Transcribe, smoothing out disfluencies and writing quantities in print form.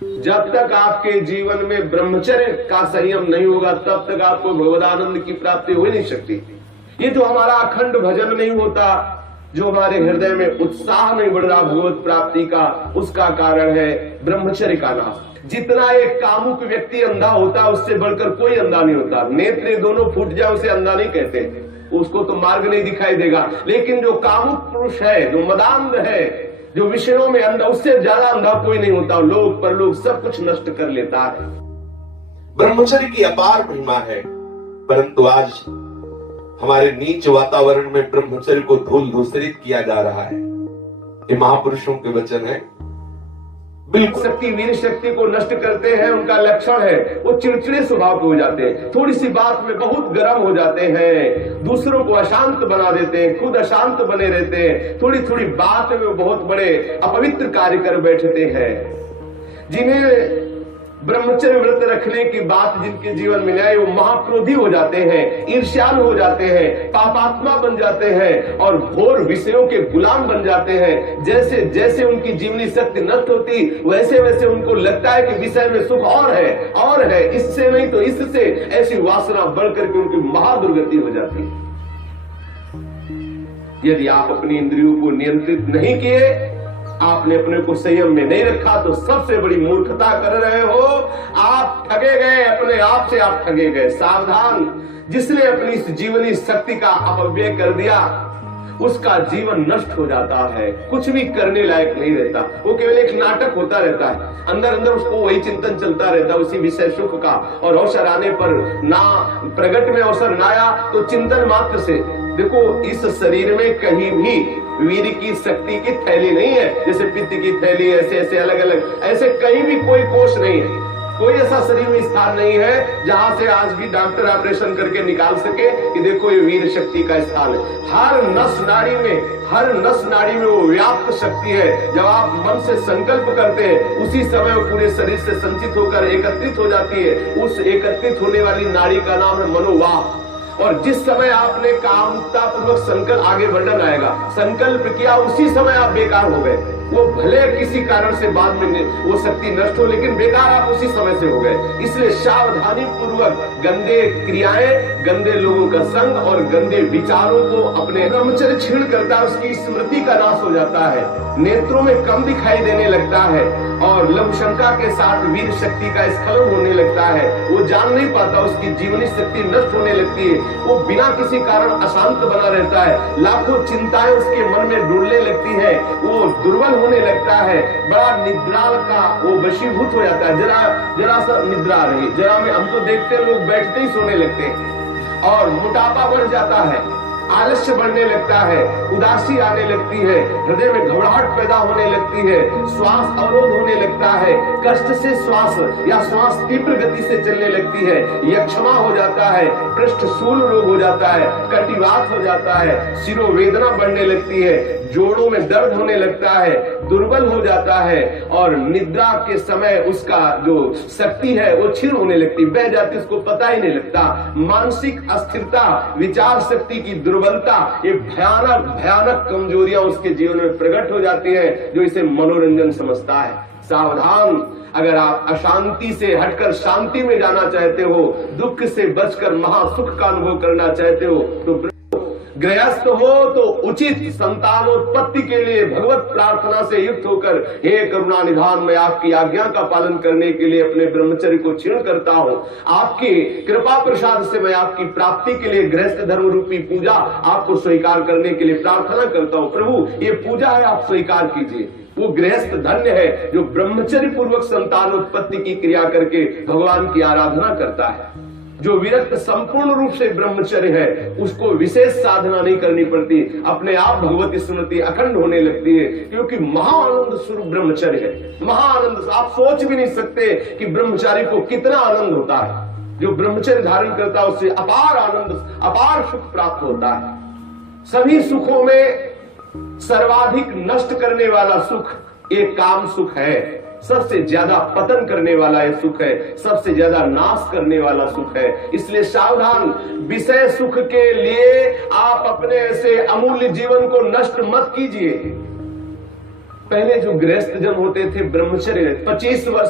जब तक आपके जीवन में ब्रह्मचर्य का संयम नहीं होगा तब तक आपको भगवदानंद की प्राप्ति हो ही नहीं सकती। ये जो हमारा अखंड भजन नहीं होता, जो हमारे हृदय में उत्साह नहीं बढ़ रहा भगवत प्राप्ति का, उसका कारण है ब्रह्मचर्य का नाश। जितना एक कामुक व्यक्ति अंधा होता है उससे बढ़कर कोई अंधा नहीं होता। नेत्र दोनों फूट जाए उसे अंधा नहीं कहते, उसको तो मार्ग नहीं दिखाई देगा। लेकिन जो कामुक पुरुष है, जो मदांध है, जो विषयों में अंधा, उससे ज्यादा अंधा कोई नहीं होता। लोक परलोक सब कुछ नष्ट कर लेता है। ब्रह्मचर्य की अपार महिमा है, परंतु आज हमारे नीच वातावरण में ब्रह्मचर्य को धूल धूसरित किया जा रहा है। ये महापुरुषों के वचन है। बिल्कुल शक्ति वीर शक्ति को नष्ट करते हैं। उनका लक्षण है वो चिड़चिड़े स्वभाव के हो जाते हैं, थोड़ी सी बात में बहुत गर्म हो जाते हैं, दूसरों को अशांत बना देते हैं, खुद अशांत बने रहते हैं, थोड़ी थोड़ी बात में बहुत बड़े अपवित्र कार्य कर बैठते हैं। जिन्हें ब्रह्मचर्य व्रत रखने की बात जिनके जीवन में आए वो महाक्रोधी हो जाते हैं, ईर्ष्याल हो जाते हैं, पापात्मा बन जाते हैं और घोर विषयों के गुलाम बन जाते हैं। जैसे जैसे उनकी जीवनी शक्ति नष्ट होती वैसे वैसे उनको लगता है कि विषय में सुख और है, इससे नहीं तो इससे, ऐसी वासना बढ़ करके उनकी महादुर्गति हो जाती है। यदि आप अपनी इंद्रियों को नियंत्रित नहीं किए, आपने अपने को संयम में नहीं रखा, तो सबसे बड़ी मूर्खता कर रहे हो। आप ठगे गए, अपने आप से आप ठगे गए। सावधान, जिसने अपनी इस जीवनी शक्ति का अपव्यय कर दिया उसका जीवन नष्ट हो जाता है, कुछ भी करने लायक नहीं रहता। वो केवल एक नाटक होता रहता है, अंदर अंदर उसको वही चिंतन चलता रहता है उसी विषय सुख का। और अवसर आने पर ना प्रगट में अवसर ना आया तो चिंतन मात्र से। देखो, इस शरीर में कहीं भी वीर की शक्ति की थैली नहीं है, जैसे पित्त की थैली, ऐसे ऐसे अलग अलग, ऐसे कहीं भी कोई कोष नहीं है। कोई ऐसा शरीर में स्थान नहीं है जहां से आज भी डॉक्टर ऑपरेशन करके निकाल सके कि देखो ये वीर शक्ति का स्थान है। हर नस नाड़ी में वो व्याप्त शक्ति है। जब आप मन से संकल्प करते हैं उसी समय वो पूरे शरीर से संचित होकर एकत्रित हो जाती है। उस एकत्रित होने वाली नाड़ी का नाम है मनोवाह। और जिस समय आपने कामता पूर्वक संकल्प, आगे वर्णन आएगा, संकल्प किया उसी समय आप बेकार हो गए। वो भले किसी कारण से बाद में वो शक्ति नष्ट हो, लेकिन बेकार आप उसी समय से हो गए। इसलिए सावधानी पूर्वक गंदे क्रियाएं, गंदे लोगों का संग और गंदे विचारों को अपने ब्रह्मचर्य छीण करता है। उसकी स्मृति का नाश हो जाता है, नेत्रों में कम दिखाई देने लगता है और लंबशंका के साथ वीर शक्ति का स्खलन होने लगता है। वो जान नहीं पाता, उसकी जीवनी शक्ति नष्ट होने लगती है। वो बिना किसी कारण अशांत बना रहता है, लाखों चिंताएं उसके मन में डुलने लगती है, वो दुर्बल होने लगता है, बड़ा निद्रा का वो वशीभूत हो जाता है। जरा सा निद्रा रही, जरा में हम तो देखते हैं लोग बैठते ही सोने लगते हैं और मोटापा बढ़ जाता है, आलस्य बढ़ने लगता है, उदासी आने लगती है, हृदय में घबराहट पैदा होने लगती है, श्वास अवरोध होने लगता है, कष्ट से श्वास या श्वास तीव्र गति से चलने लगती है, यक्षमा हो जाता है, पृष्ठ शूल रोग हो जाता है, कटिवात हो जाता है, शिरोवेदना बढ़ने लगती है, जोड़ों में दर्द होने लगता है, दुर्बल हो जाता है और निद्रा के समय उसका जो शक्ति है वो क्षीण होने लगती, बह जाती, उसको पता ही नहीं लगता। मानसिक अस्थिरता, विचार शक्ति की दुर्बलता, ये भयानक भयानक कमजोरियां उसके जीवन में प्रकट हो जाती हैं, जो इसे मनोरंजन समझता है। सावधान, अगर आप अशांति से हटकर शांति में जाना चाहते हो, दुख से बचकर महासुख का अनुभव करना चाहते हो, तो गृहस्थ हो तो उचित संतानोत्पत्ति के लिए भगवत प्रार्थना से युक्त होकर, हे करुणा निधान, मैं आपकी आज्ञा का पालन करने के लिए अपने ब्रह्मचर्य को क्षीण करता हूँ। आपकी कृपा प्रसाद से मैं आपकी प्राप्ति के लिए गृहस्थ धर्म रूपी पूजा आपको स्वीकार करने के लिए प्रार्थना करता हूँ। प्रभु, ये पूजा है, आप स्वीकार कीजिए। वो गृहस्थ धन्य है जो ब्रह्मचर्य पूर्वक संतानोत्पत्ति की क्रिया करके भगवान की आराधना करता है। जो विरक्त संपूर्ण रूप से ब्रह्मचर्य है उसको विशेष साधना नहीं करनी पड़ती, अपने आप भगवती स्मृति अखंड होने लगती है, क्योंकि महाआनंद स्वरूप ब्रह्मचर्य है। महाआनंद, आप सोच भी नहीं सकते कि ब्रह्मचारी को कितना आनंद होता है। जो ब्रह्मचर्य धारण करता है उससे अपार आनंद, अपार सुख प्राप्त होता है। सभी सुखों में सर्वाधिक नष्ट करने वाला सुख एक काम सुख है। सबसे ज्यादा पतन करने वाला यह सुख है, सबसे ज्यादा नाश करने वाला सुख है। इसलिए सावधान, विषय सुख के लिए आप अपने ऐसे अमूल्य जीवन को नष्ट मत कीजिए। पहले जो गृहस्थ जन होते थे, ब्रह्मचर्य 25 वर्ष